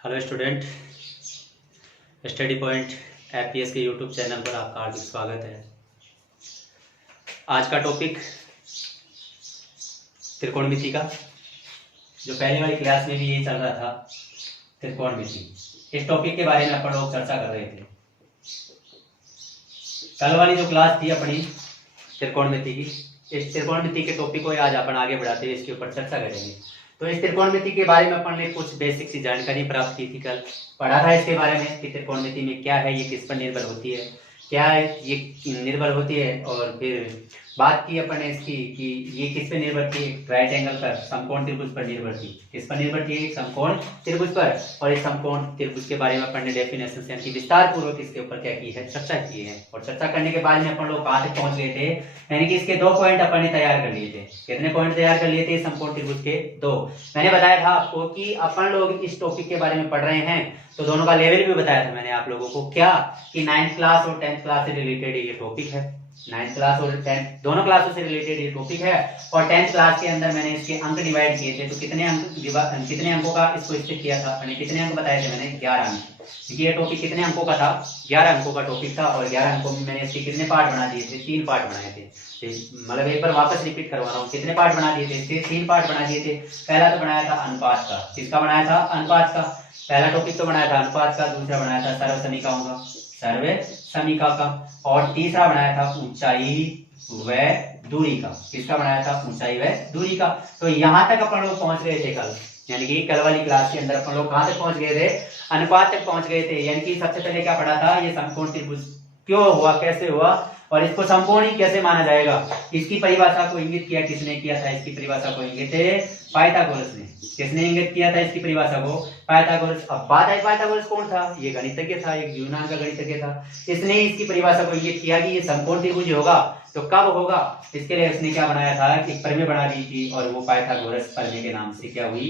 Hello student, study point APS के YouTube channel पर आपका हार्दिक स्वागत है। आज का टॉपिक त्रिकोणमिति का, जो पहली वाली क्लास में भी यही चल रहा था, त्रिकोणमिति। इस टॉपिक के बारे में अपन लोग चर्चा कर रहे थे। कल वाली जो क्लास थी अपनी त्रिकोणमिति की, इस त्रिकोणमिति के टॉपिक को आज अपन आगे बढ़ाते हुए इसके ऊपर चर्चा करेंगे। तो इस त्रिकोणमिति के बारे में अपन ने कुछ बेसिक सी जानकारी प्राप्त की थी, कल पढ़ा था इसके बारे में कि त्रिकोणमिति में क्या है, ये किस पर निर्भर होती है, क्या है ये निर्भर होती है, और फिर बात की अपन ने इसकी कि ये किस पे निर्भर थी। राइट एंगल पर समकोण त्रिभुज पर निर्भर थी। किस पर निर्भर थी? समकोण त्रिभुज पर। और इस समकोण त्रिभुज के बारे में अपन ने डेफिनेशन यानी विस्तार पूर्वक इसके ऊपर क्या की है, चर्चा की है। और चर्चा करने के बाद में अपन लोग कहां तक पहुंच गए थे, यानी कि इसके 2 पॉइंट अपन ने तैयार कर लिए थे। कितने पॉइंट तैयार कर लिए थे? समकोण त्रिभुज के 2। मैंने बताया था आपको कि अपन लोग इस टॉपिक के बारे में पढ़ रहे हैं, तो दोनों का लेवल भी बताया था मैंने आप लोगों को, क्या कि 9th क्लास और 10th क्लास से रिलेटेड ये टॉपिक है। 9th क्लास और 10th दोनों क्लासों से रिलेटेड ये टॉपिक है। और 10th क्लास के अंदर मैंने इसके अंक डिवाइड किए थे, तो कितने अंकों का इसको स्टेप किया था मैंने, कितने अंक बताए थे मैंने? 11 अंक। क्योंकि ये टॉपिक कितने अंकों का था? 11 अंकों का टॉपिक था। और 11 अंकों में मैंने इसके कितने पार्ट बना दिए थे? 3 पार्ट बनाए थे। मतलब एक बार वापस रिपीट करवा रहा हूँ, कितने पार्ट बना दिए थे? इसके 3 पार्ट बना दिए थे। पहला तो बनाया था अनुपात का। किसका बनाया था? अनुपात का। पहला टॉपिक तो बनाया था अनुपात का। दूसरा बनाया था सर्व समीकरणों का, सर्व समीका का। और तीसरा बनाया था ऊंचाई व दूरी का। किसका बनाया था? ऊंचाई व दूरी का। तो यहां तक अपन लोग पहुंच गए थे कल, यानी कि कल वाली क्लास के अंदर अपन लोग कहां तक पहुंच गए थे? अनुपात तक पहुंच गए थे। यानी कि सबसे पहले क्या पढ़ा था? ये समकोण त्रिभुज क्यों हुआ, कैसे हुआ, और इसको समकोण ही कैसे माना जाएगा, इसकी परिभाषा को इंगित किया किसने किया था? इसकी परिभाषा को इंगित पाइथागोरस ने। किसने इंगित किया था इसकी परिभाषा को? पाइथागोरस। अब बात आई, पाइथागोरस कौन था? ये गणितज्ञ था, एक यूनान का गणितज्ञ था। इसने इसकी परिभाषा को इंगित किया कि ये समकोण त्रिभुज होगा तो कब होगा, इसके लिए उसने क्या बनाया था कि प्रमेय बना दी थी, और वो पाइथागोरस प्रमेय के नाम से क्या हुई,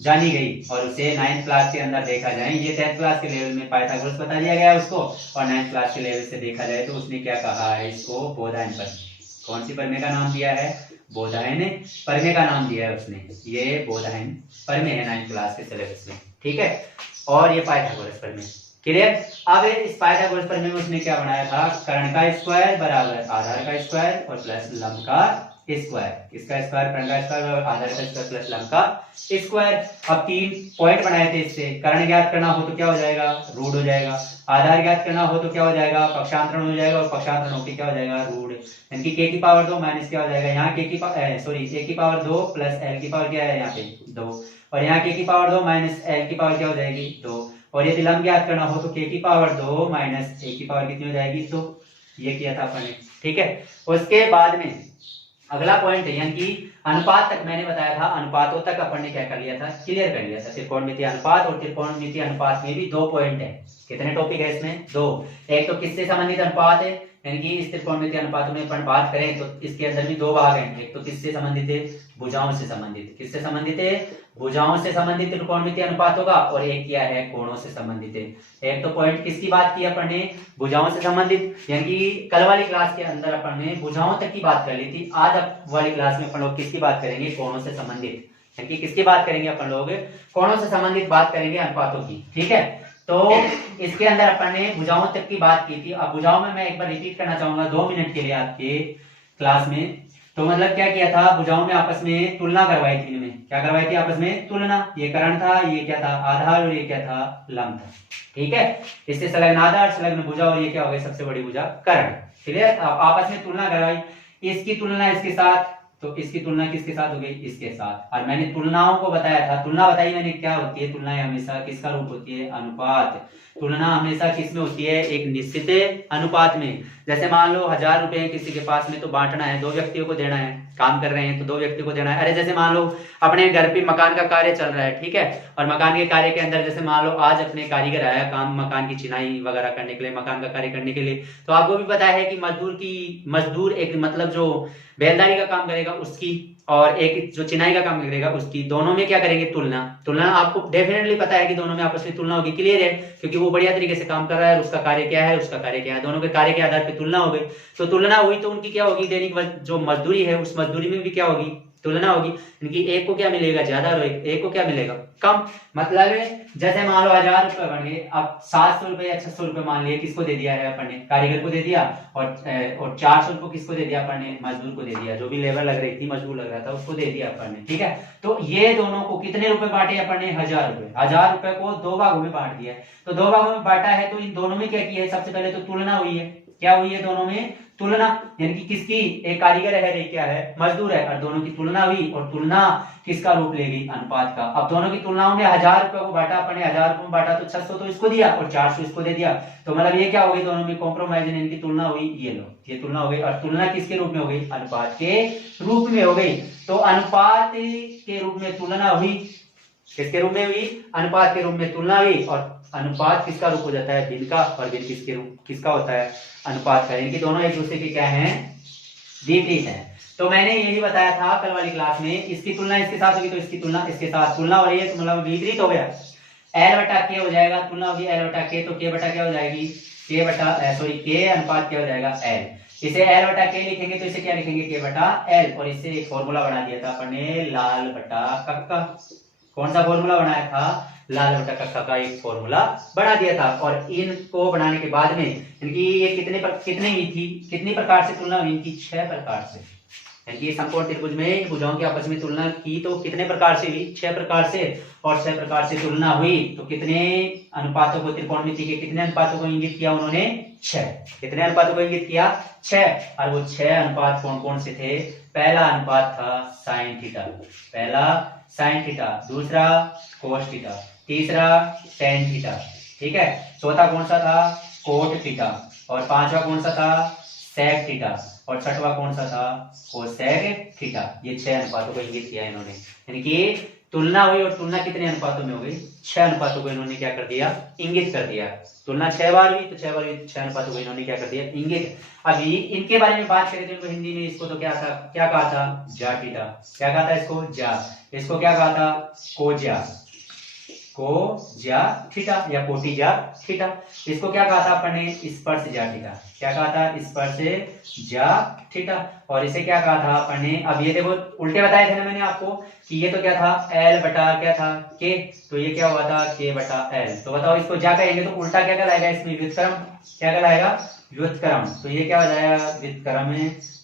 जानी गई। और उसे 9th क्लास के अंदर देखा जाए, ये 10th क्लास के लेवल में पाइथागोरस बता दिया गया उसको, और 9th क्लास के लेवल से देखा जाए तो उसने क्या कहा है, इसको बोधायन प्रमेय। कौन सी प्रमेय का नाम दिया है? बोधायन प्रमेय का नाम दिया है उसने। ये बोधायन प्रमेय है 9th क्लास के सिलेबस में, ठीक है। और ये पाइथागोरस प्रमेय, क्लियर। अब इस पाइथागोरस प्रमेय में उसने क्या बनाया था? कर्ण का स्क्वायर बराबर आधार का स्क्वायर और प्लस लंब का स्क्वायर। किसका स्क्वायर? कर्ण का स्क्वायर और आधार का स्क्वायर प्लस लंब का स्क्वायर। अब 3 पॉइंट बनाए थे इससे। कर्ण ज्ञात करना हो तो क्या हो जाएगा? रूट हो जाएगा। आधार ज्ञात करना हो तो क्या हो जाएगा? पक्षांतरण हो जाएगा। और पक्षांतरण होकर क्या हो जाएगा? रूट। यानी कि k की पावर 2 माइनस क्या हो जाएगा? यहाँ a की पावर 2 प्लस l की पावर क्या है यहाँ पे? 2। और यहाँ k की पावर 2 माइनस l की पावर क्या हो जाएगी? 2। और यदि लंब ज्ञात करना हो तो k की पावर 2 माइनस a की पावर कितनी हो जाएगी? 2। ये किया था अपन ने, ठीक है। उसके बाद में अगला पॉइंट है, यानी कि अनुपात तक मैंने बताया था, अनुपातों तक अपन ने क्या कर लिया था? क्लियर कर लिया था। त्रिकोणमिति अनुपात और त्रिकोणमिति अनुपात में भी 2 पॉइंट है। कितने टॉपिक है इसमें? 2। एक तो किससे संबंधित अनुपात है, यानी कि इस त्रिकोणमिति अनुपात में अपन बात करें तो इसके अंदर भी 2 भाग हैं। एक तो किससे संबंधित है? भुजाओं से संबंधित। किससे संबंधित है? भुजाओं से संबंधित त्रिकोणमिति अनुपात होगा। और एक क्या है? कोणों से संबंधित है। एक तो पॉइंट किसकी बात की अपन ने? भुजाओं से संबंधित। यानी कि कल वाली क्लास के अंदर अपन ने भुजाओं तक की बात कर ली थी। आज वाली क्लास में अपन लोग किसकी बात करेंगे? कोणों से संबंधित। यानी कि किसकी बात करेंगे अपन लोग? कोणों से संबंधित बात करेंगे अनुपातों की, ठीक है। तो इसके अंदर अपन ने भुजाओं तक की बात की थी। अब भुजाओं में मैं एक बार रिपीट करना चाहूंगा 2 मिनट के लिए आपके क्लास में। तो मतलब क्या किया था? भुजाओं में आपस में तुलना करवाई थी। इनमें क्या करवाई थी? आपस में तुलना। ये कर्ण था, ये क्या था? आधार, और ये क्या था? लंब था, ठीक है। इससे संलग्न आधार, संलग्न भुजा, और ये क्या हो गई? सबसे बड़ी भुजा कर्ण। क्लियर। आपस में तुलना करवाई। इसकी तुलना इसके साथ, तो इसकी तुलना किसके साथ हो गई? इसके साथ। और मैंने तुलनाओं को बताया था, तुलना बताई मैंने क्या होती है? तुलना हमेशा किसका रूप होती है? अनुपात। तुलना हमेशा किसमें होती है? एक निश्चित अनुपात में। जैसे मान लो 1000 रुपए है किसी के पास में, तो बांटना है, 2 व्यक्तियों को देना है। काम कर रहे हैं तो 2 व्यक्ति को देना है। अरे जैसे मान लो अपने घर पे मकान का कार्य चल रहा है, ठीक है, और मकान के कार्य के अंदर जैसे मान लो आज अपने कारीगर आया काम मकान की चिनाई वगैरह करने के लिए, मकान का कार्य करने के लिए। तो आपको भी पता है कि मजदूर एक मतलब जो बेलदारी का काम करेगा उसकी, और एक जो चिनाई का काम करेगा उसकी, दोनों में क्या करेंगे? तुलना। तुलना आपको डेफिनेटली पता है कि दोनों में आपस में तुलना होगी, क्लियर है, क्योंकि वो बढ़िया तरीके से काम कर रहा है, उसका कार्य क्या है, उसका कार्य क्या है, दोनों के कार्य के आधार पर तुलना हो गई। तो तुलना हुई तो उनकी क्या होगी? दैनिक जो मजदूरी है उस मजदूरी में भी क्या होगी? तुलना होगी, यानी एक को क्या मिलेगा ज्यादा और एक को क्या मिलेगा कम। मतलब जैसे मान लो 1000 रुपए बन गए, अब 700 रुपए या 600 रुपए मान लिए किसको दे दिया है अपन ने, कारीगर को दे दिया, और 400 रुपए किसको दे दिया अपन ने, मजदूर को दे दिया, जो भी लेबर लग रही थी, मजदूर लग रहा था उसको दे दिया अपन ने, ठीक है। तो ये दोनों को कितने रुपए बांटे अपन ने, 1000 रुपए। 1000 रुपए को 2 भागों में बांट दिया है, तो 2 भागों में बांटा है, तो इन दोनों में क्या किया है, सबसे पहले तो तुलना हुई है। क्या हुई है दोनों में, तुलना, यानी कि किसकी, एक कारीगर है, एक क्या है, मजदूर है, और दोनों की तुलना हुई, और तुलना किसका रूप लेगी, अनुपात का। अब दोनों की तुलना में 1000 रुपए को बांटा अपने, 1000 रुपए में बांटा, तो 600 तो इसको दिया और 400 इसको दे दिया, तो मतलब ये क्या हो गई, दोनों में कॉम्प्रोमाइज, इनकी तुलना हुई, ये लो ये तुलना हो गई, और तुलना किसके रूप में हो गई, अनुपात के रूप में हो गई। तो अनुपात के रूप में तुलना हुई, किसके रूप में हुई, अनुपात के रूप में तुलना हुई, और अनुपात किसका रूप हो जाता है, भिन्न का, और भिन्न किसके रूप, किसका होता है, अनुपात का। इनकी दोनों एक दूसरे के क्या हैं, विपरीत हैं। तो मैंने यही बताया था कल वाली क्लास में, इसकी तुलना इसके साथ होगी तो इसकी तुलना इसके साथ, तुलना हो रही है तो मतलब विपरीत हो गया, एल बटा के हो जाएगा, तुलना होगी एल बटा के, तो के बटा क्या हो जाएगी, के बटा सॉरी के अनुपात क्या हो जाएगा, एल। इसे एल बटा के लिखेंगे तो इसे क्या लिखेंगे, के बटा एल, और इससे एक फॉर्मूला बना दिया था अपन ने, लाल बटा कक्का। कौन सा फॉर्मूला बनाया था, लाल बटा कक्का का एक फॉर्मूला बना दिया था। और इनको बनाने के बाद में इनकी ये कितनी प्रकार से तुलना हुई, इनकी 6 प्रकार से, यानी कि समकोण त्रिभुज में भुजाओं की आपस में तुलना की तो कितने प्रकार से हुई, 6 प्रकार से, और 6 प्रकार से तुलना हुई तो कितने अनुपातों को, त्रिकोणमिति के कितने अनुपातों को इंगित किया उन्होंने, 6। कितने अनुपातों को इंगित किया, 6। और वो 6 अनुपात कौन कौन से थे, पहला अनुपात था साइन थीटा, पहला साइन थीटा, दूसरा कोस थीटा, तीसरा टेन थीटा, ठीक है, चौथा कौन सा था, कोट थीटा, और पांचवा कौन सा था, सेक थीटा, और छठवा कौन सा था, कोसेक थीटा। ये 6 अनुपातों को इंगित किया इन्होंने, यानी कि तुलना हुई, और तुलना कितने अनुपातों में हो गई, 6 अनुपातों को इन्होंने क्या कर दिया, इंगित कर दिया। तुलना 6 बार हुई तो 6 बार हुई, 6 अनुपातों को इन्होंने क्या कर दिया, इंगित। अभी इनके बारे में बात करें तो इनको हिंदी में इसको तो क्या कहा था, जा थीटा, क्या कहा था इसको, जा, इसको क्या कहा था, कोजा, को जा थीटा या कोटि जा थीटा। इसको क्या कहा था अपन ने, स्पर्श जा थीटा, क्या कहा था, स्पर्श जा थीटा। और इसे क्या कहा था अपन ने, अब ये देखो उल्टे बताए थे ना मैंने आपको कि ये तो क्या था, एल बटा क्या था, के, तो ये क्या हुआ था, के बटा एल। तो बताओ इसको जा कहेंगे तो उल्टा क्या कहलाएगा, इसमें व्युत्क्रम क्या कहलाएगा, व्युत्क्रम। तो ये क्या हो जाएगा, व्युत्क्रम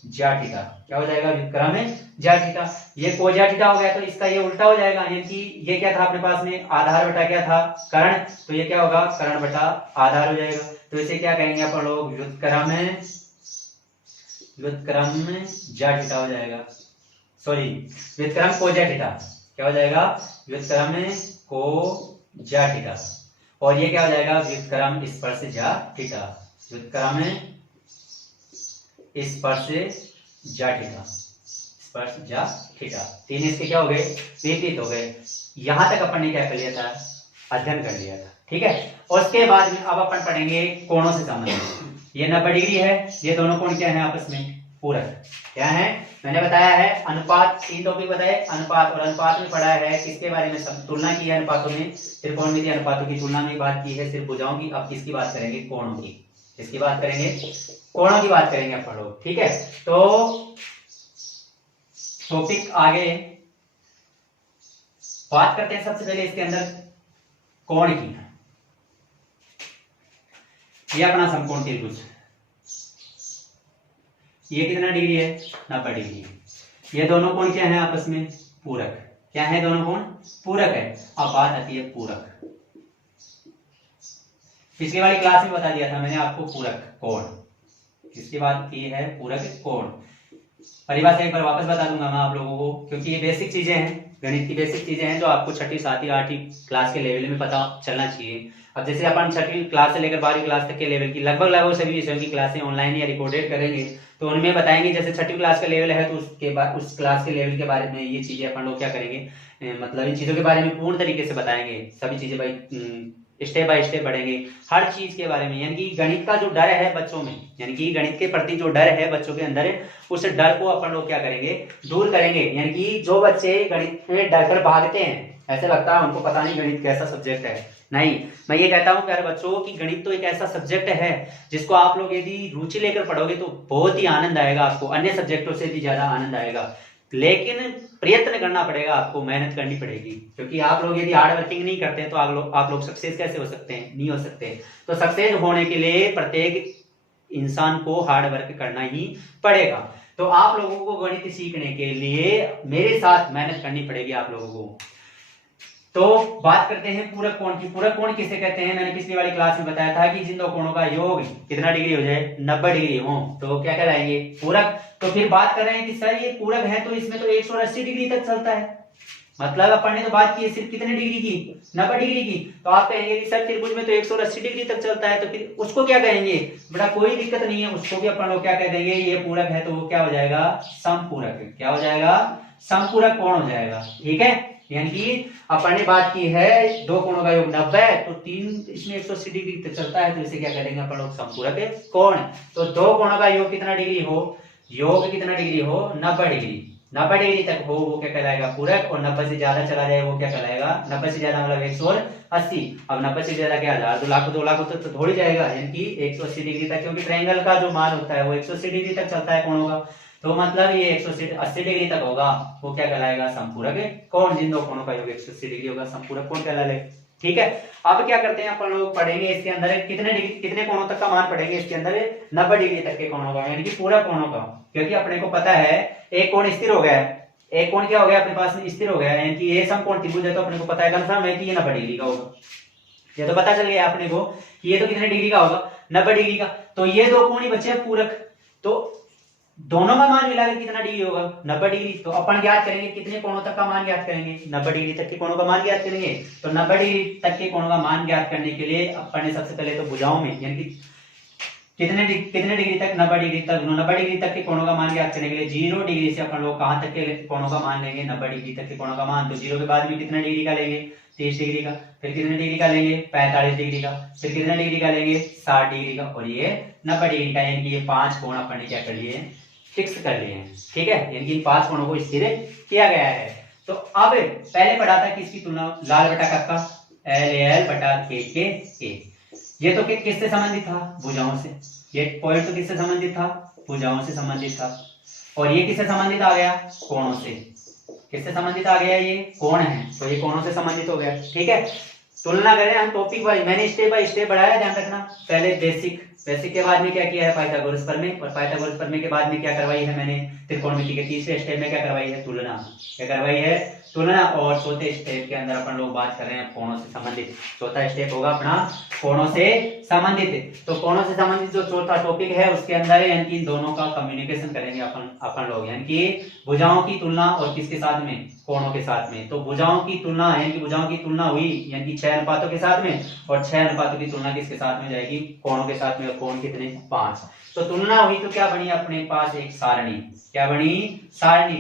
जा थीटा, क्या हो जाएगा, व्युत्क्रम जा थीटा। ये कोजा थीटा हो गया तो इसका ये उल्टा हो जाएगा, यानी कि ये क्या था अपने पास में, आधार बटा क्या था, कर्ण, तो ये क्या होगा, कर्ण बटा आधार हो जाएगा। तो इसे क्या कहेंगे अपन लोग, व्युत्क्रम जा थीटा हो जाएगा, सॉरी व्युत्क्रम कोजा थीटा, क्या हो जाएगा, व्युत्क्रम को जा थीटा। और ये क्या हो जाएगा, व्युत्क्रम स्पर्श जा थीटा, व्युत्क्रम स्पर्श जा थीटा, स्पर्श जा थीटा। तीन इसके क्या हो गए, विपरीत हो गए। यहां तक अपन ने क्या कर लिया था, अध्ययन कर लिया था, ठीक है। और उसके बाद में अब अपन पढ़ेंगे कोणों से संबंधित। ये 90 डिग्री है, ये दोनों कोण क्या है आपस में, पूरक। क्या है, मैंने बताया है अनुपात, 3 टॉपिक बताए, अनुपात, और अनुपात में पढ़ा है किसके बारे में, तुलना की है अनुपातों में, त्रिकोणमितीय अनुपातों की तुलना में बात की है, सिर्फ भुजाओं की। अब किसकी बात करेंगे, कोणों की, किसकी बात करेंगे, कोणों की बात करेंगे अपन लोग, ठीक है। तो टॉपिक आगे बात करते हैं, सबसे पहले इसके अंदर कोण की। ये अपना समकोण त्रिभुज, ये कितना डिग्री है, 90 डिग्री। ये दोनों कोण क्या है आपस में, पूरक। क्या है, दोनों कोण पूरक है। अब बात आती है पूरक। पिछली वाली क्लास में बता दिया था मैंने आपको, पूरक कोण किसकी बात की है, पूरक कोण। परिभाषा एक बार वापस बता दूंगा मैं आप लोगों को, क्योंकि ये बेसिक चीजें हैं, गणित की बेसिक चीजें हैं जो आपको 6ठी 7वीं 8वीं क्लास के लेवल में पता चलना चाहिए। अब जैसे अपन 6ठी क्लास से लेकर 12वीं क्लास तक के लेवल की लगभग सभी विषयों की क्लासें ऑनलाइन या रिकॉर्डेड करेंगे, तो उनमें बताएंगे। जैसे 6ठी क्लास का लेवल है तो उसके बाद उस क्लास के लेवल के बारे में ये चीजें अपन लोग क्या करेंगे, मतलब इन चीजों के बारे में पूर्ण तरीके से बताएंगे। सभी चीजें भाई स्टेप बाय स्टेप बढ़ेंगे हर चीज के बारे में। यानी कि गणित का जो डर है बच्चों में, यानी कि गणित के प्रति जो डर है बच्चों के अंदर, उस डर को अपन लोग क्या करेंगे, दूर करेंगे। यानी कि जो बच्चे गणित में डर कर भागते हैं, ऐसे लगता है उनको पता नहीं गणित कैसा सब्जेक्ट है, नहीं, मैं ये कहता हूँ प्यारे बच्चों कि गणित तो एक ऐसा सब्जेक्ट है जिसको आप लोग यदि रुचि लेकर पढ़ोगे तो बहुत ही आनंद आएगा आपको, अन्य सब्जेक्टों से भी ज्यादा आनंद आएगा। लेकिन प्रयत्न करना पड़ेगा, आपको मेहनत करनी पड़ेगी, क्योंकि आप लोग यदि हार्ड वर्किंग नहीं करते हैं तो आप लोग सक्सेस कैसे हो सकते हैं, नहीं हो सकते। तो सक्सेस होने के लिए प्रत्येक इंसान को हार्ड वर्क करना ही पड़ेगा। तो आप लोगों को गणित सीखने के लिए मेरे साथ मेहनत करनी पड़ेगी आप लोगों को। तो बात करते हैं पूरक कोण की। पूरक कोण किसे कहते हैं, मैंने पिछली वाली क्लास में बताया था कि जिन दो कोणों का योग कितना डिग्री हो जाए, 90 डिग्री हो, तो क्या कहलाएंगे, पूरक। तो फिर बात कर रहे हैं कि सर ये पूरक है तो इसमें तो 180 डिग्री तक चलता है, मतलब अपन ने तो बात की सिर्फ कितने डिग्री की, 90 डिग्री की। तो आप कहेंगे कि सर त्रिभुज में तो 180 डिग्री तक चलता है, तो फिर उसको क्या कहेंगे, बेटा कोई दिक्कत नहीं है, उसको भी अपन लोग क्या कह देंगे, ये पूरक है तो वो क्या हो जाएगा, समपूरक। क्या हो जाएगा, समपूरक कोण हो जाएगा। ठीक है, यानी कि अपन ने बात की है दो कोणों का योग 90 है, तो तीन इसमें 180 डिग्री तक चलता है, तो इसे क्या करेंगे अपन लोग, समपूरक कोण। तो दो कोणों का योग कितना डिग्री हो, योग कितना डिग्री हो, 90 डिग्री, 90 डिग्री तक हो वो क्या कहलाएगा, पूरक। और 90 से ज्यादा चला जाए वो क्या कहलाएगा, 90 से ज्यादा मतलब 180। अब 90 से ज्यादा क्या, 1000, 2 लाख, 2 लाख तो थोड़ी जाएगा, यानी कि 180 डिग्री तक, क्योंकि ट्रायंगल का जो मान होता है वो 180 डिग्री तक चलता है कोणों का। तो मतलब ये 180 डिग्री तक होगा, वो क्या कहलाएगा, समपूरक कोण। जिन दो कोणों का योग 180 डिग्री होगा, समपूरक कोण कहलाएगा। ठीक है, अब क्या करते हैं अपन लोग, पढ़ेंगे इसके अंदर कितने डिग्री, कितने कोणों तक का मान पढ़ेंगे इसके अंदर, 90 डिग्री तक के कोणों का, यानी कि पूरा कोणों का। क्योंकि अपने को पता है एक कोण स्थिर हो गया है, एक कोण क्या हो गया अपने पास में, स्थिर हो गया है, यानी कि ये समकोण त्रिभुज है, तो अपने को पता है कंफर्म है कि ये 90 डिग्री का होगा। ये तो पता चल गया अपने को कि ये तो कितने डिग्री का होगा, 90 डिग्री का। तो ये दो कोण ही बचे हैं पूरक, तो दोनों का मान मिलाकर कितना डिग्री होगा, 90 डिग्री। तो अपन ज्ञात करेंगे कितने कोणों तक का मान ज्ञात करेंगे, 90 डिग्री तक के कोणों का मान ज्ञात करेंगे। तो 90 डिग्री तक के कोणों का मान ज्ञात करने के लिए अपन ने सबसे पहले तो भुजाओं में, यानी कि कितने डिग्री तक, 90 डिग्री तक, 90 डिग्री तक के कोणों का मान ज्ञात करने के लिए 0 डिग्री से अपन लोग कहां तक के कोणों का मान लेंगे, 90 डिग्री तक के कोणों का मान। तो 0 के बाद में कितने डिग्री का लेंगे, 30 डिग्री का, फिर कितने डिग्री का लेंगे, 45 डिग्री का, फिर कितने डिग्री का लेंगे, 60 डिग्री का, और ये 90 डिग्री का। यानी कि ये 5 कोण अपन ने क्या कर लिए, फिक्स कर लिए हैं। ठीक है, यानी कि इन 5 कोणों को स्थिर किया गया है। तो अब पहले पढ़ा था कि इसकी तुलना लाल बटा कक्का, LL बटा के। ये तो किससे संबंधित था, भुजाओं से। ये पॉइंट तो किससे संबंधित था, भुजाओं से संबंधित था। और ये किससे संबंधित आ गया, कोणों से। किससे संबंधित आ गया, ये कोण है, तो ये कोणों से संबंधित हो गया। ठीक है, तुलना करें हम टॉपिक वाइज, मैंने स्टेप बाय स्टेप बढ़ाया, ध्यान रखना। पहले बेसिक के बाद में क्या किया है, पाइथागोरस प्रमेय, और पाइथागोरस प्रमेय के बाद में क्या करवाई है मैंने, त्रिकोणमिति के तीसरे स्टेप में क्या करवाई है, तुलना। क्या करवाई है, तुलना। और चौथे स्टेप के अंदर अपन लोग बात कर रहे हैं कोणों से संबंधित। चौथा स्टेप होगा अपना कोणों से संबंधित। तो कोणों से संबंधित जो चौथा टॉपिक है उसके अंदर यानी कि दोनों का कम्युनिकेशन करेंगे अपन लोग, यानी कि भुजाओं की तुलना और किसके साथ में, कोणों के साथ में। तो भुजाओं की तुलना, यानी कि भुजाओं की तुलना हुई यानी कि 6 अनुपातों के साथ में, और 6 अनुपातों की तुलना किसके साथ में जाएगी, कोणों के साथ में। और कोण कितने, 5। तो तुलना हुई तो क्या बनी अपने पास, एक सारणी। क्या बनी, सारणी,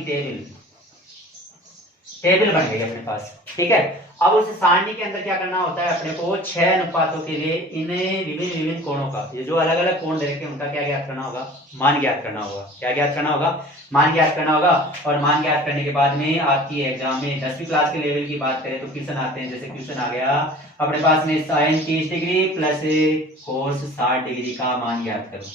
टेबल बन गई अपने पास। ठीक है, अब उस सारणी के अंदर क्या करना होता है अपने को, 6 अनुपातों के लिए इन्हें विभिन्न कोणों का, ये जो अलग अलग कोण दे रखे हैं उनका क्या ज्ञात करना होगा, मान ज्ञात करना होगा। क्या ज्ञात करना होगा, मान ज्ञात करना होगा। और मान ज्ञात करने के बाद में आपकी एग्जाम में 10वीं क्लास के लेवल की बात करें तो क्वेश्चन आते हैं, जैसे क्वेश्चन आ गया अपने पास में sin 30 degree plus cos 60 degree का मान ज्ञात करो।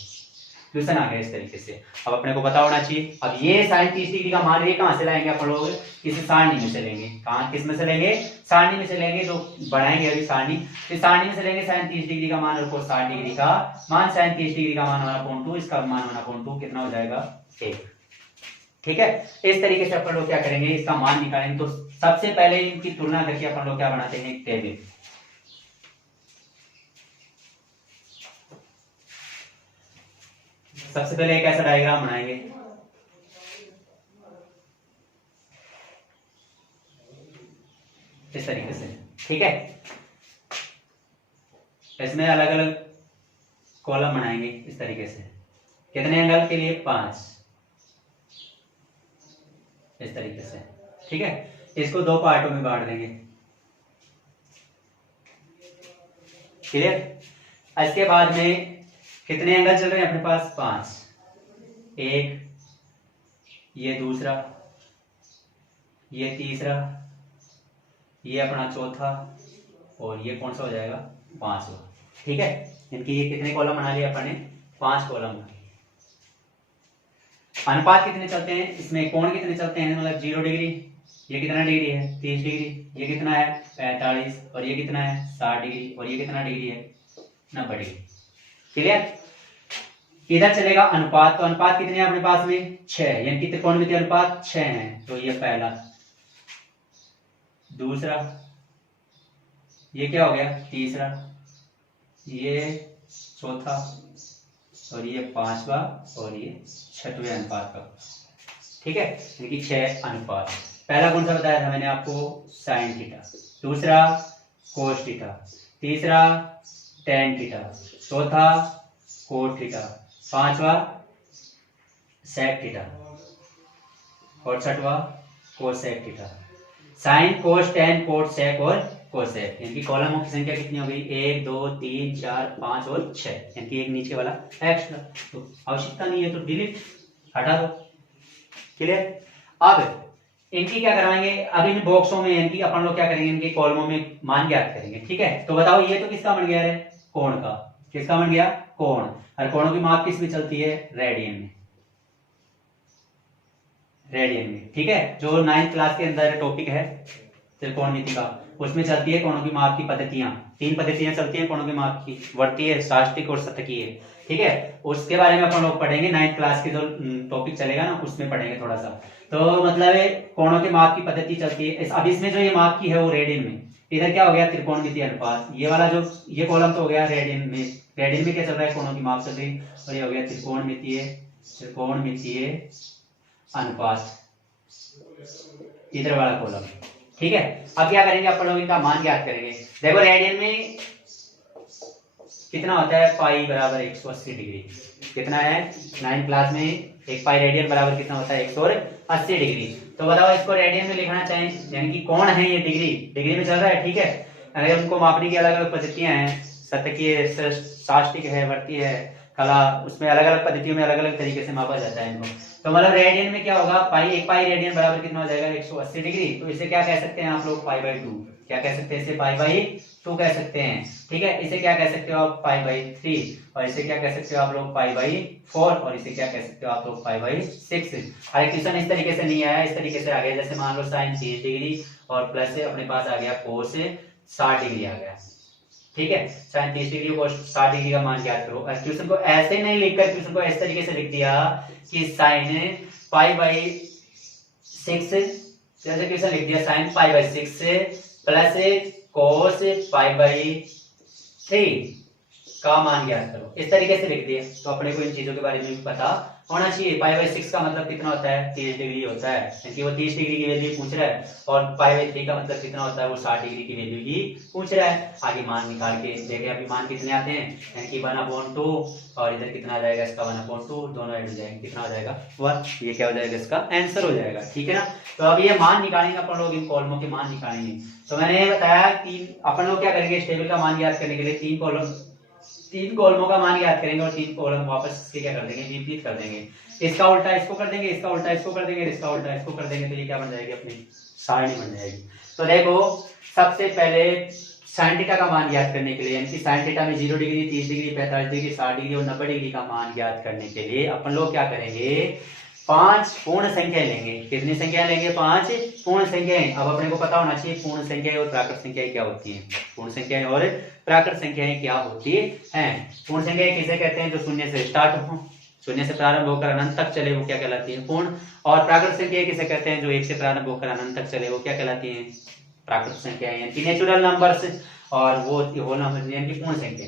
क्वेश्चन आ गया इस तरीके से। अब अपने को पता होना चाहिए, अब ये sin 30 डिग्री का मान ये कहां से लाएंगे अपन लोग, किसी सारणी में से लेंगे। कहां, किस में से लेंगे, सारणी में से लेंगे। जो बढ़ाएंगे अभी सारणी, तो सारणी में से लेंगे sin 30 डिग्री का मान और cos 60 डिग्री का मान। sin 30 डिग्री का मान 1/2, इसका मान 1/2 कितना हो जाएगा, 1। ठीक है, इस तरीके से अपन लोग क्या करेंगे, इसका मान निकालेंगे। तो सबसे पहले इनकी तुलना करके अपन लोग क्या बनाते हैं, एक टेबल। सबसे पहले एक ऐसा डायग्राम बनाएंगे, इस तरीके से। ठीक है, इसमें अलग अलग कॉलम बनाएंगे इस तरीके से। कितने एंगल के लिए, 5, इस तरीके से। ठीक है, इसको 2 पार्टों में बांट देंगे। क्लियर। इसके बाद में कितने एंगल चल रहे हैं अपने पास, 5। एक, ये दूसरा, ये तीसरा, ये अपना चौथा, और ये कौन सा हो जाएगा, 5वां। ठीक है, इनकी ये कितने कॉलम बना लिए अपन ने, 5 कॉलम। अनुपात कितने चलते हैं इसमें, कोण कितने चलते हैं, मतलब 0 डिग्री, ये कितना डिग्री है 30 डिग्री, ये कितना है 45, और ये कितना है 60 डिग्री, और ये कितना डिग्री है 90 डिग्री। क्लियर। इधर चलेगा अनुपात, तो अनुपात कितने हैं अपने पास में 6, यानी कि त्रिकोणमितीय अनुपात 6 है। तो ये पहला, दूसरा, ये क्या हो गया तीसरा, ये चौथा, और ये पांचवा, और ये छठवें अनुपात का। ठीक है, यानी कि 6 अनुपात। पहला कौन सा बताया था मैंने आपको, साइन थीटा, दूसरा कोस थीटा, तीसरा टेन थीटा, चौथा कोट थीटा, पांचवा सेक थीटा, और छठवा cosec theta. Sine cos tan cot sec और कोसेक, यानी कि कॉलमों की संख्या कितनी हो गई 1 2 3 4 5 और 6, यानी कि एक नीचे वाला एक्स्ट्रा, तो आवश्यकता नहीं है तो डिलीट, हटा दो। क्लियर। अब इनकी क्या करवाएंगे, अब इन बॉक्सों में यानी कि अपन लोग क्या करेंगे, इनके कॉलमों में मान ज्ञात करेंगे। ठीक है, तो बताओ ये तो किसका बन गया है, कोण का। किसका बन गया, कोण। और कोणों की माप किस में चलती है, रेडियन में, रेडियन में। ठीक है, जो 9th क्लास के अंदर टॉपिक है त्रिकोणमिति का, उसमें चलती है कोणों की माप की पद्धतियां, 3 पद्धतियां चलती हैं कोणों की माप की, वर्तीय, साष्टिक और शतकीय। ठीक है, उसके बारे में अपन लोग पढ़ेंगे 9th क्लास के जो टॉपिक चलेगा ना उसमें पढ़ेंगे थोड़ा सा। तो मतलब कोणों के माप की पद्धति चलती है। अब इसमें जो ये माप की है वो रेडियन में, इधर क्या हो गया त्रिकोणमितीय अनुपात, ये वाला जो ये कॉलम तो हो गया रेडियन में, रेडियन में क्या चल रहा है कोणों की माप चल रही, और ये हो गया त्रिकोणमितीय, त्रिकोणमितीय अनुपात, इधर वाला कॉलम। ठीक है, अब क्या करेंगे अपन लोग इनका मान ज्ञात करेंगे। देखो रेडियन में कितना होता है, पाई बराबर 180 डिग्री। कितना है 9th क्लास में, एक पाई रेडियन बराबर कितना होता है 180 डिग्री। तो बताओ इसको रेडियन में लिखना चाहें, यानी कि कौन है ये डिग्री, डिग्री में चल रहा है। ठीक है, अगर उनको मापने की अलग अलग पद्धतियां हैं, शतकीय, साष्टिक है, वर्तीय है, कला, उसमें अलग अलग पद्धतियों में अलग अलग तरीके से मापा जाता है इनको। तो मतलब रेडियन में क्या होगा, पाई, एक पाई रेडियन बराबर कितना हो जाएगा 180 डिग्री। तो इसे क्या कह सकते हैं आप लोग, पाई बाई 2। क्या कह सकते हैं इसे, पाई बाई 2 कह सकते हैं। ठीक है, इसे क्या कह सकते हो आप, पाई बाई 3, और इसे क्या कह सकते हो आप लोग, पाई बाई 4, और इसे क्या कह सकते हो आप लोग, पाई बाई 6। हर क्वेश्चन इस तरीके से नहीं आया, इस तरीके से आ गया। जैसे मान लो साइन 30 डिग्री और प्लस से अपने पास आ गया कोस 60 डिग्री आ गया। ठीक है, साइन 30 डिग्री को 60 डिग्री का मान ज्ञात करो। क्वेश्चन को ऐसे नहीं लिखकर क्वेश्चन को इस तरीके से लिख दिया कि साइन पाई बाई 6, जैसे क्वेश्चन लिख दिया sine pi by 6 plus cos pi by 3 का मान ज्ञात करो, इस तरीके से लिख दिया। तो अपने को इन चीजों के बारे में भी पता होना चाहिए। पाई बाई 6 का मतलब कितना होता है, 30 डिग्री होता है, क्योंकि वो 30 डिग्री की वैल्यू पूछ रहा है। और पाई बाई 3 का मतलब कितना होता है, वो 60 डिग्री की वैल्यू ही पूछ रहा है। आगे मान निकाल के देखे, अभी मान कितने आते हैं, यानी कि 1/2, और इधर कितना आ जाएगा इसका 1/2, दोनों ऐड हो जाएंगे, कितना हो जाएगा 1। ये क्या हो जाएगा, इसका आंसर हो जाएगा। ठीक है ना। तो अब ये मान निकालेंगे अपन लोग, इन कॉलमों के मान निकालेंगे। तो मैंने बताया कि अपन लोग क्या करेंगे, इस टेबल का मान ज्ञात करने के लिए 3 कॉलमों का मान ज्ञात करेंगे, और 3 कॉलम वापस से क्या कर देंगे, विपरीत कर देंगे। इसका उल्टा इसको कर देंगे, इसका उल्टा इसको कर देंगे, इसका उल्टा इसको कर देंगे, तो ये क्या बन जाएगी, अपनी सारणी बन जाएगी। तो देखो सबसे पहले साइन थीटा का मान ज्ञात करने के लिए, यानी कि साइन थीटा में 0 डिग्री, 30 डिग्री, 45 डिग्री, 60 डिग्री और 90 डिग्री का मान ज्ञात करने के लिए अपन लोग क्या करेंगे, 5 पूर्ण संख्या लेंगे। कितनी संख्या लेंगे, 5 पूर्ण संख्याएं। अब अपने को पता होना चाहिए पूर्ण संख्याएं और प्राकृत संख्याएं क्या होती हैं। पूर्ण संख्याएं और प्राकृत संख्याएं क्या होती हैं। पूर्ण संख्याएं किसे कहते हैं, जो शून्य से स्टार्ट हो, शून्य से प्रारंभ होकर अनंत तक चले, वो क्या कहलाती है, पूर्ण। और प्राकृत संख्याएं किसे कहते हैं, जो 1 से प्रारंभ होकर अनंत तक चले, वो क्या कहलाती है, प्राकृत संख्याएं, यानी कि नेचुरल नंबर्स। और वो होल नंबर यानी कि पूर्ण संख्या।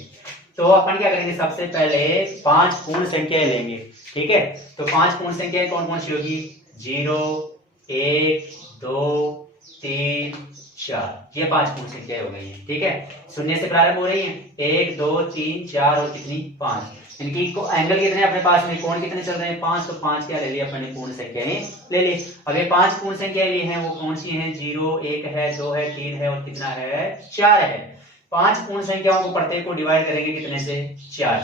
तो अपन क्या करेंगे, सबसे पहले 5 पूर्ण संख्याएं लेंगे। ठीक है, तो 5 पूर्ण संख्याएं कौन कौन सी होगी, 0 1 2 3 4, ये 5 पूर्ण संख्याएं हो गई हैं। ठीक है, शून्य से प्रारंभ हो रही हैं, 1 2 3 4 और कितनी 5। इनकी एंगल कितने अपने पास में, कोण कितने चल रहे हैं, 5। तो 5 क्या ले लिया अपने, पूर्ण संख्याएं ले ली। अब ये 5 पूर्ण संख्याएं ली हैं, वो कौन सी हैं, 0 1 है, 2 है, 3 है और कितना है, 4 है। 5 पूर्ण संख्याओं को प्रत्येक को डिवाइड करेंगे कितने से, 4।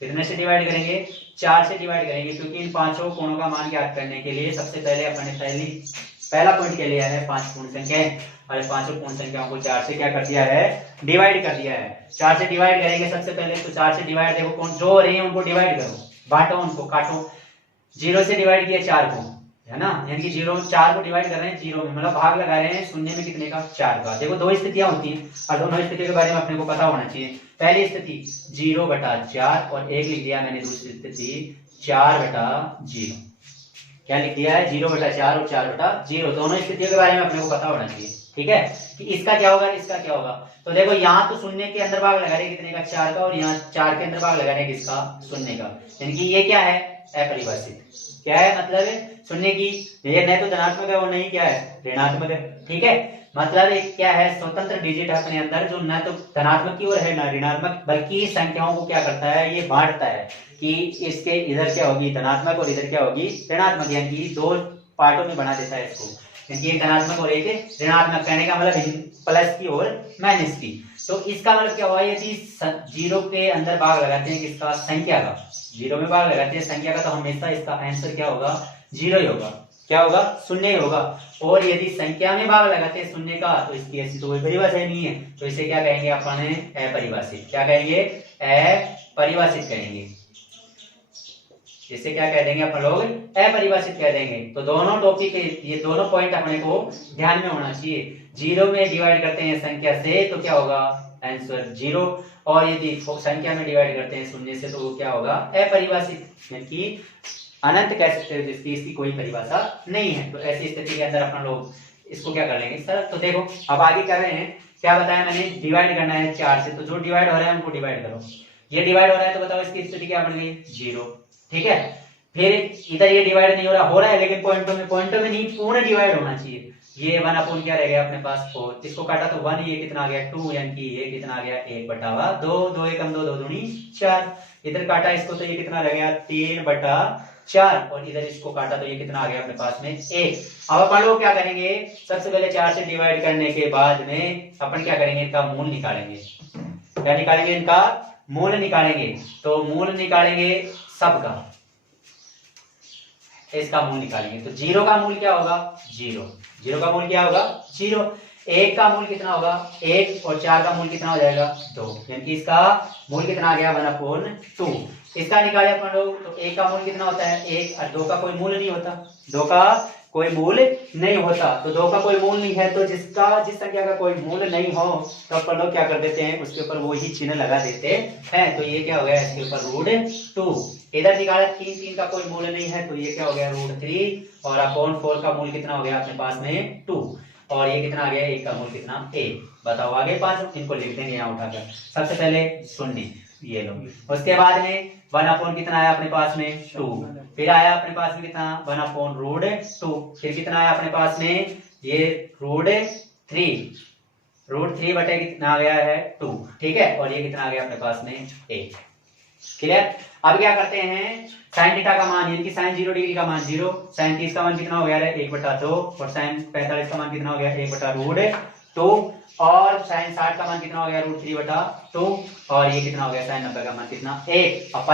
कितने से डिवाइड करेंगे, 4 से डिवाइड करेंगे, क्योंकि इन 5 कोणों का मान ज्ञात करने के लिए सबसे पहले अपने पहला पॉइंट क्या लिया है, 5 पूर्ण संख्याएं। और 5 पूर्ण संख्याओं को 4 से क्या कर दिया है, डिवाइड कर दिया है। 4 से डिवाइड करेंगे सबसे पहले, तो 4 से डिवाइड देखो कौन जो हो रही है उनको डिवाइड करो, बांटो, उनको काटो। 0 से डिवाइड किया 4 को, है ना, यानी कि 0 4 को डिवाइड कर रहे हैं 0 में, मतलब भाग लगा रहे हैं शून्य में कितने का, 4 का। देखो दो स्थितियां होती हैं और दोनों स्थितियों के बारे में अपने को पता होना चाहिए। पहली स्थिति 0/4 और एक लिख दिया मैंने, दूसरी स्थिति 4/0। क्या लिख दिया है, 0/4 और 4/0, दोनों स्थितियों के बारे में अपने को पता होना चाहिए। ठीक है, कि इसका क्या होगा, इसका क्या होगा। तो देखो यहाँ तो शून्य के अंदर भाग लगा रहे हैं कितने का, 4 का, और यहाँ 4 के अंदर भाग लगा रहे हैं किसका, शून्य का, यानी कि ये क्या है, अपरिभाषित। क्या है मतलब, शून्य की ये नहीं तो धनात्मक है और नहीं क्या है, ऋणात्मक है। ठीक है, मतलब एक क्या है, स्वतंत्र डिजिट है अपने अंदर जो न तो धनात्मक की ओर है न ऋणात्मक, बल्कि संख्याओं को क्या करता है, ये बांटता है कि इसके इधर क्या होगी धनात्मक और इधर क्या होगी ऋणात्मक, यानी कि दो पार्टों में बना देता है इसको, क्योंकि एक धनात्मक और एक ऋणात्मक, कहने का मतलब प्लस की और माइनस की। तो इसका मतलब क्या हुआ, यदि 0 के अंदर भाग लगाते हैं किसका, संख्या का, 0 में भाग लगाते हैं संख्या का, तो हमेशा इसका आंसर क्या होगा, 0 ही होगा। क्या होगा, शून्य ही होगा। और यदि संख्या में भाग लगाते हैं शून्य का, तो इसकी ऐसी तो कोई परिभाषा ही नहीं है, तो इसे क्या कहेंगे अपन, अपरिभाषित। क्या कहेंगे, अपरिभाषित कहेंगे। इसे क्या कह देंगे अपन लोग, अपरिभाषित कह देंगे। तो दोनों टॉपिक, ये दोनों पॉइंट अपने को ध्यान में होना चाहिए। 0 में डिवाइड करते हैं संख्या से तो क्या होगा, आंसर 0, और यदि संख्या में डिवाइड करते हैं शून्य से तो वो क्या होगा, अपरिभाषित, यानी कि अनंत कह सकते हो, जिसकी इसकी कोई परिभाषा नहीं है। तो ऐसी स्थिति के अंदर अपन लोग इसको क्या कर लेंगे सर। तो देखो अब आगे कर रहे हैं, क्या बताया मैंने, डिवाइड करना है 4 से, तो जो डिवाइड हो रहा है उनको डिवाइड करो। ये डिवाइड हो रहा है तो बताओ इसकी स्थिति क्या बन गई, 0। ठीक है, फिर इधर ये डिवाइड नहीं हो रहा है लेकिन पॉइंटों में नहीं, पूर्ण डिवाइड होना चाहिए। ये 1 क्या रह गया अपने पास 4, इसको काटा तो 1, ये कितना आ गया 2, यानी कि ये कितना आ गया 1/2, 2 एकम 2, 2 दूनी 4। इधर काटा इसको तो ये कितना रह गया 3/4, और इधर इसको काटा तो ये कितना आ गया अपने पास में 1। अब अपन लोग क्या करेंगे, सबसे पहले 4 से डिवाइड करने के बाद में अपन क्या करेंगे, इनका मूल निकालेंगे। क्या निकालेंगे, इनका मूल निकालेंगे। तो मूल निकालेंगे सबका, इसका मूल निकालेंगे। तो 0 का मूल क्या होगा, 0 का मूल क्या होगा 0। 1 का मूल कितना होगा 1, और 4 का मूल कितना हो जाएगा 2, यानी कि इसका मूल कितना आ गया 1/2। इसका निकाले अपन लोग, तो 1 का मूल कितना होता है 1, और 2 का कोई मूल नहीं होता, 2 का कोई मूल नहीं होता। तो 2 का कोई मूल नहीं है, तो जिस संख्या का कोई मूल नहीं हो तो अपन लोग क्या कर देते हैं, उसके ऊपर वो ही चिन्ह लगा देते हैं। तो ये क्या हो गया, इसके ऊपर √2। इधर निकाला 3 का कोई मूल नहीं है, तो ये क्या हो गया √3, और अपॉन 4 का मूल कितना हो गया अपने पास में 2, और ये कितना आ गया 1 का मूल कितना 1। बताओ आगे 5, इनको लिख देंगे यहाँ उठाकर। सबसे पहले शून्य, ये लो, उसके बाद में 1 कितना आया अपने पास में 2, फिर आया अपने पास में कितना 1/√2, फिर कितना आया अपने पास में ये √3 बटे कितना आ गया है 2। ठीक है, और ये कितना आ गया अपने पास में 1। क्लियर। अब क्या करते हैं, sin थीटा का मान, यानी कि sin 0 डिग्री का मान 0, sin 30 का मान कितना हो गया 1/2, और sin 45 का मान कितना हो गया 1/√2, और sin 60 का मान कितना हो गया √3/2, और ये कितना हो गया sin 90 का मान कितना 1। अब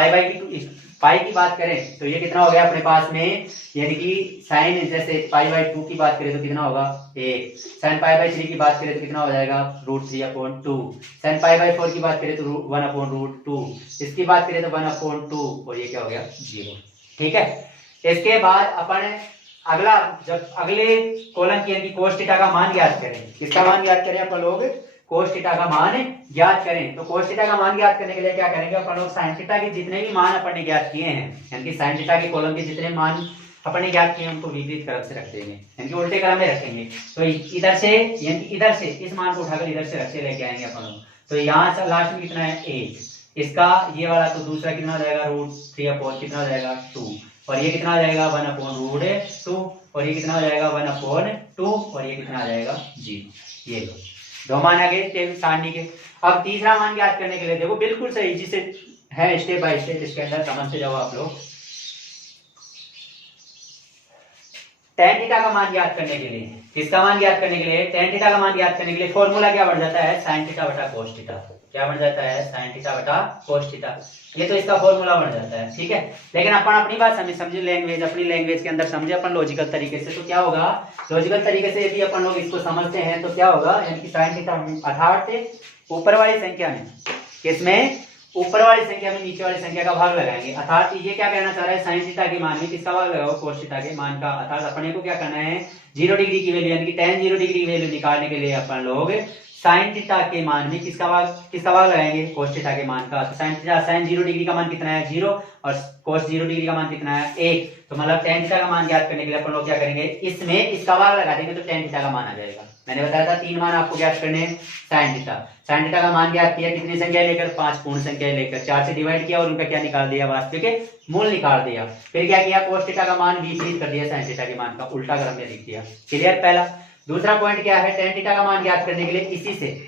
पाई की बात करें तो ये कितना हो गया अपने पास में, यानी कि sin जैसे π/2 की बात करें तो कितना होगा 1, sin π/3 की बात करें तो कितना हो जाएगा √3/2, sin π/4 की बात करें तो 1/√2, इसकी बात करें तो 1/2, और ये क्या हो गया 0। ठीक है, इसके बाद अपन अगला, जब अगले कॉलम की यानी cos थीटा का मान ज्ञात करें, किसका मान ज्ञात करें अपन लोग, cos थीटा का मान ज्ञात करें। तो cos थीटा का मान ज्ञात करने के लिए क्या करेंगे अपन लोग, sin थीटा के जितने भी मान अपन ने ज्ञात किए हैं, यानी कि sin थीटा के कॉलम के जितने मान अपन ने ज्ञात किए हैं उनको विपरीत क्रम से रख देंगे, यानी कि उल्टे क्रम में रखेंगे। तो इधर से, यानी कि इधर से इस मान को उठाकर इधर से रख लेके आएंगे अपन लोग। तो यहाँ से लास्ट में कितना है 1, इसका ये वाला, तो दूसरा कितना हो जाएगा √3/4 कितना हो जाएगा 2, और ये कितना आ जाएगा 1/√2, और ये कितना हो जाएगा 1/2, और ये कितना आ जाएगा 0। ये लो, दो मान आ गए सारणी के। अब तीसरा मान ज्ञात करने के लिए देखो बिल्कुल सही जिसे है, स्टेप बाय स्टेप इसके अंदर समझते जाओ आप लोग। tan थीटा का मान ज्ञात करने के लिए, किसका मान ज्ञात करने के लिए, tan थीटा का मान ज्ञात करने के लिए फॉर्मूला क्या बन जाता है, sin थीटा बटा cos थीटा। क्या बन जाता है, sin थीटा बटा cos थीटा। ये तो इसका फॉर्मूला बन जाता है। ठीक है, लेकिन अपन अपनी बात समझे लैंग्वेज, अपनी लैंग्वेज के अंदर समझे अपन लॉजिकल तरीके से, तो क्या होगा, लॉजिकल तरीके से यदि अपन लोग इसको समझते हैं तो क्या होगा, यानी कि sin थीटा अर्थात ऊपर वाली संख्या में, किसमें ऊपर वाली संख्या में नीचे वाली संख्या का भाग लगाएंगे। अर्थात ये क्या कहना चाह रहा है, साइन थीटा के मान में किसका भाग लगाओ, कोस थीटा के मान का। अर्थात अपने को क्या करना है, 0 डिग्री की वैल्यू यानी कि tan 0 डिग्री की वैल्यू निकालने के लिए अपन लोग साइन थीटा के मान में किसका भाग लगाएंगे, कोस थीटा के मान का। तो साइन 0 डिग्री का मान कितना है 0 और कोस 0 डिग्री का मान कितना है 1। तो मतलब tan थीटा का मान ज्ञात करने के लिए अपन लोग क्या करेंगे, इसमें इसका भाग लगा देंगे तो tan थीटा का मान आ जाएगा। मैंने बताया था 3 मान आपको ज्ञात करने हैं। साइन थीटा का मान ज्ञात किया कितनी संख्या लेकर, 5 पूर्ण संख्या लेकर, 4 से डिवाइड किया और उनका क्या निकाल दिया, वास्तविक मूल निकाल दिया। फिर क्या किया, कोस थीटा का मान विपरीत कर दिया साइन थीटा के मान का, उल्टा क्रम में लिख दिया। क्लियर। पहला। दूसरा पॉइंट क्या है, tan थीटा का मान ज्ञात करने के लिए इसी से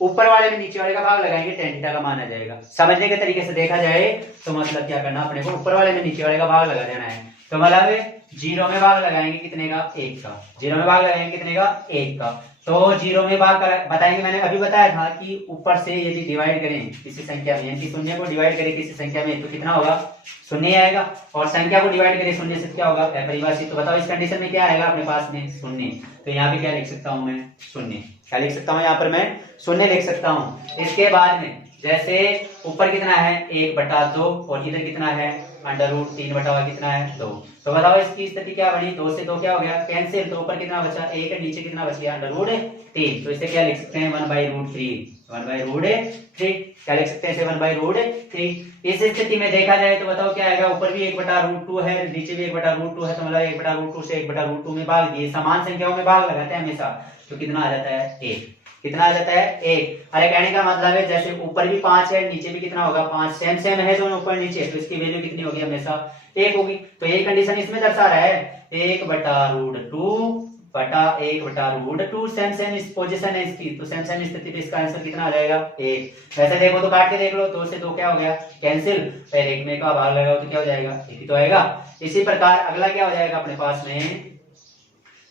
ऊपर वाले में नीचे वाले का भाग लगाएंगे, tan थीटा का मान आ जाएगा। समझने के तरीके से देखा जाए तो मतलब क्या करना, अपने को ऊपर वाले में नीचे वाले का भाग लगा देना है। तो मतलब 0 में भाग लगाएंगे कितने का, 1 का। 0 में भाग लगाएंगे कितने का, 1 का। तो 0 में भाग बताएंगे, मैंने अभी बताया था कि ऊपर से यदि डिवाइड करें किसी संख्या में, यानी शून्य को डिवाइड करें किसी संख्या में तो कितना होगा, शून्य आएगा। और संख्या को डिवाइड करें शून्य से क्या होगा, अपरिभाषित। तो बताओ इस कंडीशन में क्या आएगा अपने पास में, शून्य। तो यहाँ पे क्या लिख सकता हूँ मैं, शून्य। क्या लिख सकता हूँ यहाँ पर मैं, शून्य लिख सकता हूँ। इसके बाद में जैसे ऊपर कितना है 1/2 और इधर कितना है √3 कितना है 2। तो बताओ इसकी स्थिति क्या बनी, 2 से 2 क्या हो गया, कैंसिल। तो ऊपर कितना बचा 1 है, नीचे कितना बच गया √3। तो इसे क्या लिख सकते हैं 1/√3। 1/√3 क्या लिख सकते हैं इसे 1/√3। इस स्थिति में देखा जाए तो बताओ क्या आएगा, ऊपर भी 1/√2 है, नीचे भी 1/√2 है। तो मतलब 1/√2 से 1/√2 में भाग दिए, समान संख्याओं में भाग लगाते हैं हमेशा। तो कितना आ जाता है 1। कितना आ जाता है 1। अरे कहने का मतलब है जैसे ऊपर भी 5 है, नीचे भी कितना होगा 5, सेम है दोनों ऊपर नीचे, तो इसकी वैल्यू कितनी होगी, हमेशा 1 होगी। तो ये कंडीशन इसमें दर्शा रहा है 1/√2 सेम इस पोजीशन है इसकी। तो सेम स्थिति पे इसका आंसर कितना आ जाएगा 1। वैसे देखो तो काट के देख लो, 2 से 2 क्या हो गया, कैंसिल। फिर 1 में का भाग लगाओ तो क्या हो जाएगा, 1 ही तो आएगा। इसी प्रकार अगला क्या हो जाएगा अपने पास में,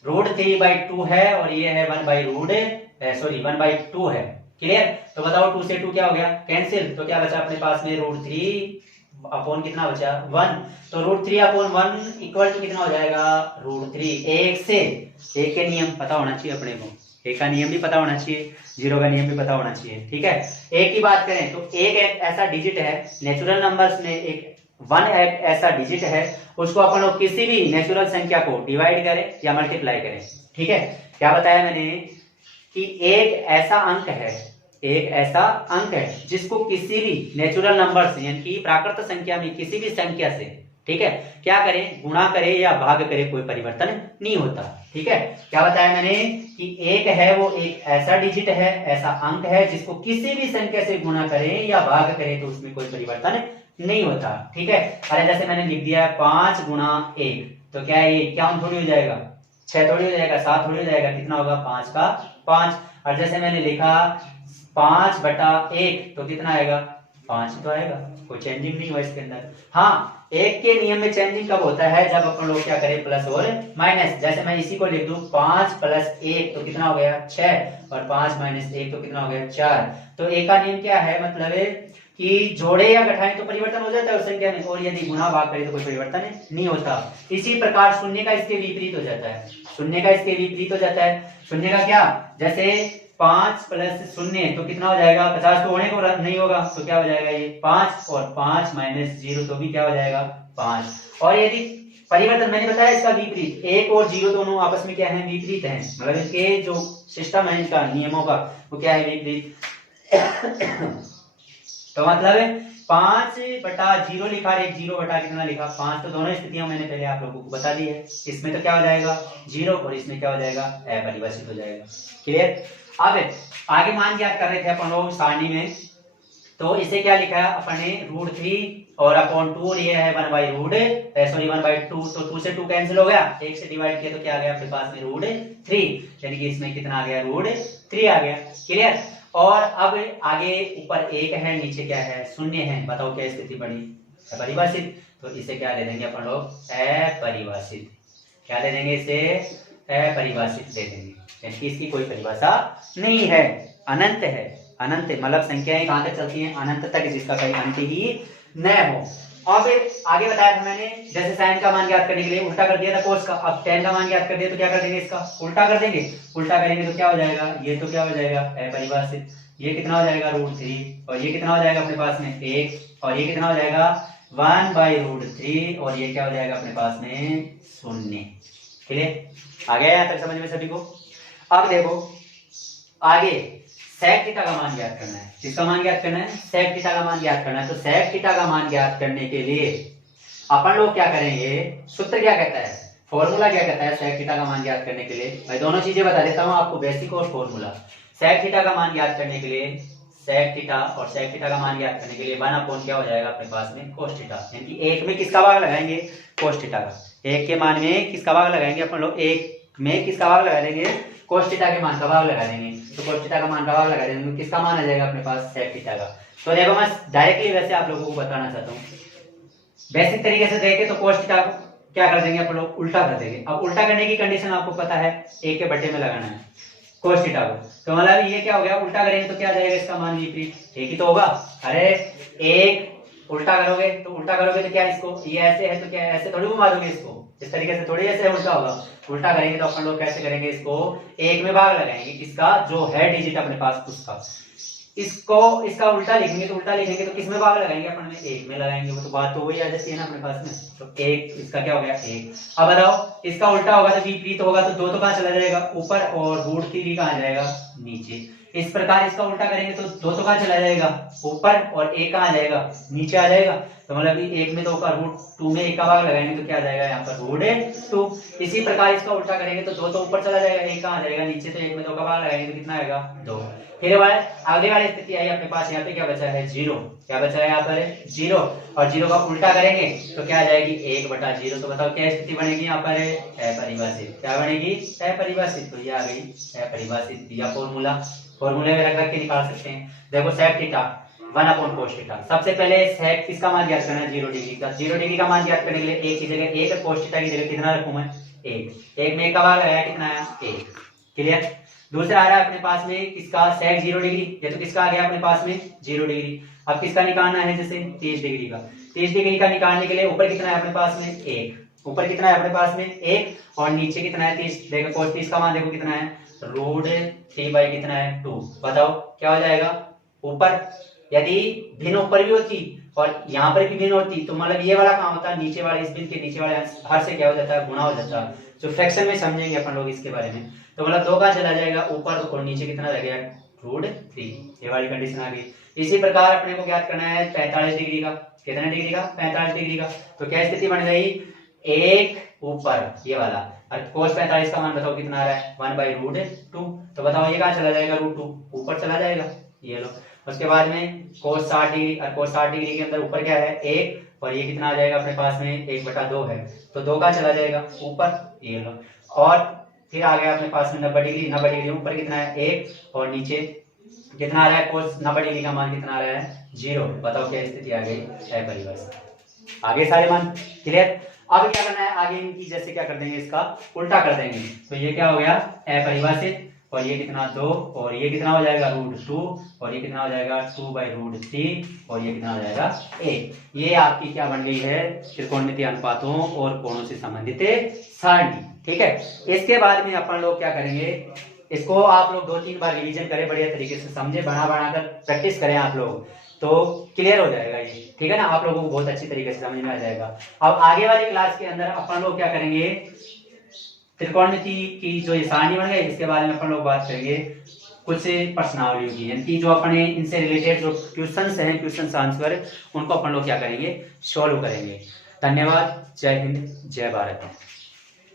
√3/2 है और ये है 1/2 है। क्लियर। तो बताओ 2 से 2 क्या हो गया, कैंसिल। तो क्या बचा अपने पास में √3 अपॉन कितना बचा 1। तो √3/1 इक्वल टू कितना हो जाएगा √3। 1 से 1 के नियम पता होना चाहिए अपने को, 1 का नियम भी पता होना चाहिए, 0 का नियम भी पता होना चाहिए। ठीक है। 1 की बात करें तो 1 एक ऐसा डिजिट है नेचुरल नंबर्स में, एक 1 एक ऐसा डिजिट है, उसको अपन लोग किसी भी नेचुरल संख्या को डिवाइड करें या मल्टीप्लाई करें। ठीक है। क्या बताया मैंने कि एक ऐसा अंक है जिसको किसी भी नेचुरल नंबर से यानी कि प्राकृत संख्या में किसी भी संख्या से, ठीक है, क्या करें, गुणा करें या भाग करें, कोई परिवर्तन नहीं होता। ठीक है। क्या बताया मैंने कि एक है वो एक ऐसा डिजिट है, ऐसा अंक है जिसको किसी भी संख्या से गुणा करें या भाग करें तो उसमें कोई परिवर्तन नहीं होता। ठीक है। अरे जैसे मैंने लिख दिया 5 × 1, तो क्या है, क्या थोड़ी हो जाएगा, 6 थोड़ी हो जाएगा, 7 थोड़ी हो जाएगा, कितना होगा 5 का 5। और जैसे मैंने लिखा 5/1 तो कितना आएगा 5 तो आएगा, कोई चेंजिंग नहीं हुआ इसके अंदर। हाँ, 1 के नियम में चेंजिंग कब होता है, जब अपन लोग क्या करें प्लस और माइनस। जैसे मैं इसी को लिख दूं 5 + 1 तो कितना हो गया 6 और 5 - 1 तो कितना हो गया 4। तो 1 का नियम क्या है, मतलब है कि जोड़े या घटाएं तो परिवर्तन हो जाता है उस संख्या में, और यदि गुणा भाग करें तो कोई परिवर्तन नहीं होता। इसी प्रकार शून्य का इसके विपरीत हो जाता है, शून्य का इसके विपरीत हो जाता है। शून्य का क्या, जैसे 5 + 0 तो कितना हो जाएगा 50 तो होने को नहीं होगा, तो क्या हो जाएगा ये 5 और 5 - 0 तो भी क्या हो जाएगा 5। और यदि परिवर्तन मैंने बताया इसका विपरीत, 1 और 0 दोनों आपस में क्या है, विपरीत है, मतलब इसके जो सिस्टम है इनका नियमों का वो क्या है, विपरीत। तो मतलब 5/0 लिखा और 0 बटा कितना लिखा 5, तो दोनों स्थितियां मैंने पहले आप लोगों को बता दी है। इसमें तो क्या हो जाएगा 0 और इसमें क्या हो जाएगा अपरिभाषित हो जाएगा। क्लियर। अब आगे मान ज्ञात कर रहे थे अपन लोग सारणी में, तो इसे क्या लिखा है अपन ने √3 और /2 और ये है 1/2, तो 2 से 2 कैंसिल हो गया, 1 से डिवाइड किया तो क्या आ गया अपने पास में √3, यानी कि इसमें कितना आ गया √3 आ गया। क्लियर। और अब आगे ऊपर 1 है, नीचे क्या है 0 है, बताओ क्या स्थिति बनी, अपरिभाषित। तो इसे क्या दे देंगे अपन लोग अपरिभाषित। क्या दे देंगे इसे, अपरिभाषित दे देंगे, यानी कि इसकी कोई परिभाषा नहीं है, अनंत है। अनंत मतलब संख्याएं कहां तक चलती हैं, अनंत तक, जिसका कोई अंत ही न हो। और फिर आगे बताया था मैंने, जैसे साइन का मान ज्ञात करने के लिए उल्टा कर दिया था कोस का, अब टेन का मान ज्ञात कर दिया तो क्या कर देंगे, इसका उल्टा कर देंगे। उल्टा करेंगे तो क्या हो जाएगा, ये तो क्या हो जाएगा अपरिभाषित, ये कितना हो जाएगा √3, और ये कितना हो जाएगा अपने पास में 1, और ये कितना हो जाएगा 1/√3, और ये क्या हो जाएगा अपने पास में 0। ठीक है, आ गया यहाँ तक समझ में सभी को। अब देखो आगे sec थीटा का मान ज्ञात करना है। किसका मान ज्ञात करना है, sec थीटा का मान ज्ञात करना है। तो sec थीटा का मान ज्ञात करने के लिए अपन लोग क्या करेंगे, सूत्र क्या कहता है, फॉर्मूला क्या कहता है sec थीटा का मान ज्ञात करने के लिए। मैं दोनों चीजें बता देता हूँ आपको, बेसिक और फॉर्मूला। sec थीटा का मान ज्ञात करने के लिए sec थीटा और sec थीटा का मान ज्ञात करने के लिए 1 क्या हो जाएगा अपने पास में cos थीटा, यानी कि एक में किसका भाग लगाएंगे, cos थीटा का। एक के मान में किसका भाग लगाएंगे अपन लोग, एक में किसका भाग लगा देंगे, cos थीटा के मान का भाग लगा देंगे। तो cos थीटा का मान का भाग लगा देंगे तो किसका मान आ जाएगा अपने पास, sec थीटा का। तो देखो मैं डायरेक्टली वैसे आप लोगों को बताना चाहता हूँ, बेसिक तरीके से देखें तो cos थीटा को क्या कर देंगे अपन लोग, उल्टा कर देंगे। अब उल्टा करने की कंडीशन आपको पता है, एक के बट्टे में लगाना है cos थीटा को। तो मतलब ये क्या हो गया, उल्टा करेंगे तो क्या आ जाएगा, इसका मान विपरीत, एक ही तो होगा। अरे एक उल्टा करोगे तो क्या इसको, ये ऐसे है तो क्या ऐसे थोड़ी घुमा दोगे इसको, इस तरीके से थोड़ी ऐसे उल्टा होगा। उल्टा करेंगे तो अपन लोग कैसे करेंगे, इसको एक में भाग लगाएंगे, किसका, जो है डिजिट अपने पास उसका। इसको इसका उल्टा लिखेंगे तो किस में भाग लगाएंगे अपन में, एक में लगाएंगे। वो तो बात तो वही आ जाती है ना अपने पास में। तो एक, इसका क्या हो गया एक। अब बताओ इसका उल्टा होगा तो विपरीत होगा, तो दो तो कहाँ चला जाएगा, ऊपर, और √3 कहाँ जाएगा, नीचे। इस प्रकार इसका उल्टा करेंगे तो दो तो कहाँ चला जाएगा, ऊपर, और एक कहाँ जाएगा, नीचे आ जाएगा। तो मतलब एक में 2 का √2 में एक का भाग लगाएंगे तो क्या आ जाएगा यहाँ पर √2। इसी प्रकार इसका उल्टा करेंगे तो 2 तो ऊपर चला जाएगा, एक कहाँ आ जाएगा नीचे। तो एक में 2 का भाग लगाएंगे तो कितना आएगा 2। फिर आगे वाली स्थिति आई अपने पास, यहाँ पे क्या बचा है 0, क्या बचा है यहाँ पर 0, और 0 का उल्टा करेंगे तो क्या आ जाएगी 1/0। तो बताओ क्या स्थिति बनेगी यहाँ पर, अपरिभाषित। क्या बनेगी, अपरिभाषित। तो ये आ गई अपरिभाषित, या फॉर्मूले में रख के निकाल सकते हैं। देखो sec थीटा 1/cos थीटा। सबसे पहले sec किसका मान ज्ञात करना है, 0 डिग्री का। 0 डिग्री का मान ज्ञात करने के लिए एक की जगह एक, cos थीटा की जगह कितना रखूं मैं, एक में एक का भाग लगाया कितना है 1। क्लियर। दूसरा आ रहा है अपने पास में किसका, sec 0 डिग्री। ये तो किसका आ गया अपने पास में 0 डिग्री। अब किसका निकालना है, जैसे 30 डिग्री का। 30 डिग्री का निकालने के लिए ऊपर कितना है अपने पास में 1, ऊपर कितना है अपने पास में 1, और नीचे कितना है 30। देखो cos 30 का मान देखो कितना है, √3 कितना है 2। बताओ क्या हो जाएगा, ऊपर यदि भिन्न ऊपर भी होती और यहाँ पर भी भिन्न होती तो मतलब ये वाला कहाँ होता है, नीचे वाले, इस भिन्न के नीचे वाले हर से क्या हो जाता है, गुणा हो जाता है। जो फ्रैक्शन में समझेंगे अपन लोग इसके बारे में। तो मतलब 2 का चला जाएगा ऊपर, और नीचे कितना लगेगा √3। ये वाली कंडीशन आ गई। इसी प्रकार अपने को ज्ञात करना है 45 डिग्री का। कितने डिग्री का, 45 डिग्री का। तो क्या स्थिति बन गई, एक ऊपर ये वाला, और cos 45 का मान बताओ कितना आ रहा है 1/√2। तो बताओ ये कहाँ चला जाएगा, √2 ऊपर चला जाएगा, ये लो। उसके बाद में cos 60 डिग्री, और cos 60 डिग्री के अंदर ऊपर क्या है 1, और ये कितना आ जाएगा अपने पास में 1/2 है। तो 2 का चला जाएगा ऊपर, ये लो। और फिर आ गया अपने पास में 90 डिग्री। 90 डिग्री ऊपर कितना है 1, और नीचे कितना आ रहा है, cos 90 डिग्री का मान कितना आ रहा है 0। बताओ क्या स्थिति आ गई, अपरिभाषित। आगे सारे मान क्लियर। अब क्या करना है, आगे इनकी जैसे क्या कर देंगे, इसका उल्टा कर देंगे। तो ये क्या हो गया अपरिभाषित, और ये कितना 2, और ये कितना हो जाएगा √2, और ये कितना हो जाएगा 2/√3, और ये कितना हो जाएगा 1। ये आपकी क्या बन गई है, त्रिकोणमितीय अनुपातों और कोणों से संबंधित सारणी। ठीक है। इसके बाद में अपन लोग क्या करेंगे, इसको आप लोग 2-3 बार रिवीजन करें, बढ़िया तरीके से समझे, बना कर प्रैक्टिस करें आप लोग, तो क्लियर हो जाएगा ये। ठीक है ना, आप लोगों को बहुत अच्छी तरीके से समझ में आ जाएगा। अब आगे वाली क्लास के अंदर अपन लोग क्या करेंगे, त्रिकोणमिति की जो ये सारणी बन गई, इसके बारे में अपन लोग बात करेंगे कुछ प्रश्नावलियों की, यानी कि जो अपने इनसे रिलेटेड जो क्वेश्चंस हैं, क्वेश्चन आंसर, उनको अपन लोग क्या करेंगे, सॉल्व करेंगे। धन्यवाद। जय हिंद, जय भारत।